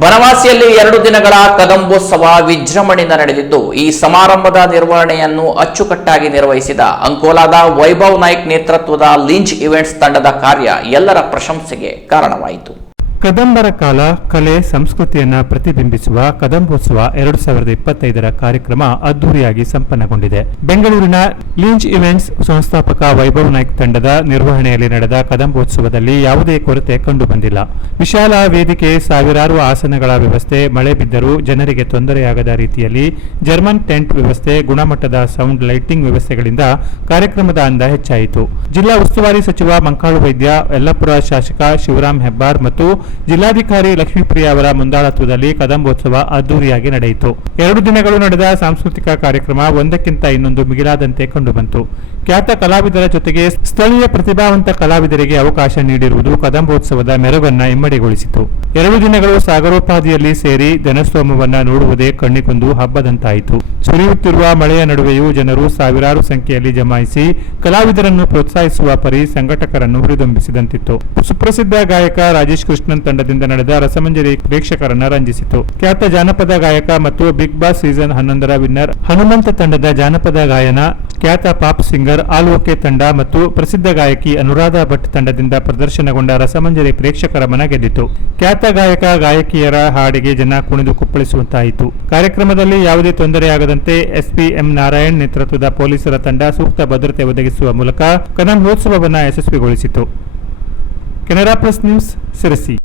ಬನವಾಸಿಯಲ್ಲಿ ಎರಡು ದಿನಗಳ ಕದಂಬೋತ್ಸವ ವಿಜೃಂಭಣೆಯಿಂದ ನಡೆದಿದ್ದು, ಈ ಸಮಾರಂಭದ ನಿರ್ವಹಣೆಯನ್ನು ಅಚ್ಚುಕಟ್ಟಾಗಿ ನಿರ್ವಹಿಸಿದ ಅಂಕೋಲಾದ ವೈಭವ್ ನಾಯ್ಕ್ ನೇತೃತ್ವದ ಲಿಂಚ್ ಇವೆಂಟ್ಸ್ ತಂಡದ ಕಾರ್ಯ ಎಲ್ಲರ ಪ್ರಶಂಸೆಗೆ ಕಾರಣವಾಯಿತು. ಕದಂಬರ ಕಾಲ ಕಲೆ ಸಂಸ್ಕೃತಿಯನ್ನು ಪ್ರತಿಬಿಂಬಿಸುವ ಕದಂಬೋತ್ಸವ ಎರಡು ಸಾವಿರದ ಇಪ್ಪತ್ತೈದರ ಕಾರ್ಯಕ್ರಮ ಅದ್ದೂರಿಯಾಗಿ ಸಂಪನ್ನಗೊಂಡಿದೆ. ಬೆಂಗಳೂರಿನ ಲಿಂಚ್ ಇವೆಂಟ್ಸ್ ಸಂಸ್ಥಾಪಕ ವೈಭವ್ ನಾಯ್ಕ್ ತಂಡದ ನಿರ್ವಹಣೆಯಲ್ಲಿ ನಡೆದ ಕದಂಬೋತ್ಸವದಲ್ಲಿ ಯಾವುದೇ ಕೊರತೆ ಕಂಡುಬಂದಿಲ್ಲ. ವಿಶಾಲ ವೇದಿಕೆ, ಸಾವಿರಾರು ಆಸನಗಳ ವ್ಯವಸ್ಥೆ, ಮಳೆ ಬಿದ್ದರೂ ಜನರಿಗೆ ತೊಂದರೆಯಾಗದ ರೀತಿಯಲ್ಲಿ ಜರ್ಮನ್ ಟೆಂಟ್ ವ್ಯವಸ್ಥೆ, ಗುಣಮಟ್ಟದ ಸೌಂಡ್ ಲೈಟಿಂಗ್ ವ್ಯವಸ್ಥೆಗಳಿಂದ ಕಾರ್ಯಕ್ರಮದ ಅಂದ ಹೆಚ್ಚಾಯಿತು. ಜಿಲ್ಲಾ ಉಸ್ತುವಾರಿ ಸಚಿವ ಮಂಕಾಳು ವೈದ್ಯ ಯಲ್ಲಪುರ ಶಾಸಕ ಶಿವರಾಮ್ ಹೆಬ್ಬಾರ್ ಮತ್ತು ಜಿಲ್ಲಾಧಿಕಾರಿ ಲಕ್ಷ್ಮೀಪ್ರಿಯ ಅವರ ಮುಂದಾಳತ್ವದಲ್ಲಿ ಕದಂಬೋತ್ಸವ ಅದ್ದೂರಿಯಾಗಿ ನಡೆಯಿತು. ಎರಡು ದಿನಗಳು ನಡೆದ ಸಾಂಸ್ಕೃತಿಕ ಕಾರ್ಯಕ್ರಮ ಒಂದಕ್ಕಿಂತ ಇನ್ನೊಂದು ಮಿಗಿಲಾದಂತೆ ಕಂಡುಬಂತು. ಖ್ಯಾತ ಕಲಾವಿದರ ಜೊತೆಗೆ ಸ್ಥಳೀಯ ಪ್ರತಿಭಾವಂತ ಕಲಾವಿದರಿಗೆ ಅವಕಾಶ ನೀಡಿರುವುದು ಕದಂಬೋತ್ಸವದ ಮೆರವನ್ನ ಇಮ್ಮಡಿಗೊಳಿಸಿತು. ಎರಡು ದಿನಗಳು ಸಾಗರೋಪಾದಿಯಲ್ಲಿ ಸೇರಿ ಜನಸ್ತೋಮವನ್ನ ನೋಡುವುದೇ ಕಣ್ಣಿಗೊಂದು ಹಬ್ಬದಂತಾಯಿತು. ಸುರಿಯುತ್ತಿರುವ ಮಳೆಯ ನಡುವೆಯೂ ಜನರು ಸಾವಿರಾರು ಸಂಖ್ಯೆಯಲ್ಲಿ ಜಮಾಯಿಸಿ ಕಲಾವಿದರನ್ನು ಪ್ರೋತ್ಸಾಹಿಸುವ ಪರಿ ಸಂಘಟಕರನ್ನು ಹುರಿದುಂಬಿಸಿದಂತಿತ್ತು. ಸುಪ್ರಸಿದ್ಧ ಗಾಯಕ ರಾಜೇಶ್ ಕೃಷ್ಣನ್ ತಂಡದಿಂದ ನಡೆದ ರಸಮಂಜರಿ ಪ್ರೇಕ್ಷಕರನ್ನ ರಂಜಿಸಿತು. ಖ್ಯಾತ ಜಾನಪದ ಗಾಯಕ ಮತ್ತು ಬಿಗ್ ಬಾಸ್ ಸೀಸನ್ ಹನ್ನೊಂದರ ವಿನ್ನರ್ ಹನುಮಂತ ತಂಡದ ಜಾನಪದ ಗಾಯನ, ಖ್ಯಾತ ಪಾಪ್ ಸಿಂಗರ್ ಆಲ್ವೋಕೆ ತಂಡ ಮತ್ತು ಪ್ರಸಿದ್ಧ ಗಾಯಕಿ ಅನುರಾಧ ಭಟ್ ತಂಡದಿಂದ ಪ್ರದರ್ಶನಗೊಂಡ ರಸಮಂಜರಿ ಪ್ರೇಕ್ಷಕರ ಮನ ಗೆದ್ದಿತು. ಖ್ಯಾತ ಗಾಯಕ, ಗಾಯಕಿಯರ ಹಾಡಿಗೆ ಜನ ಕುಣಿದು ಕುಪ್ಪಳಿಸುವಂತಾಯಿತು. ಕಾರ್ಯಕ್ರಮದಲ್ಲಿ ಯಾವುದೇ ತೊಂದರೆಯಾಗದಂತೆ ಎಸ್ಪಿ ಎಂ ನಾರಾಯಣ್ ನೇತೃತ್ವದ ಪೊಲೀಸರ ತಂಡ ಸೂಕ್ತ ಭದ್ರತೆ ಒದಗಿಸುವ ಮೂಲಕ ಕದಂಬೋತ್ಸವವನ್ನು ಯಶಸ್ವಿಗೊಳಿಸಿತು. Canara plus news Sirsi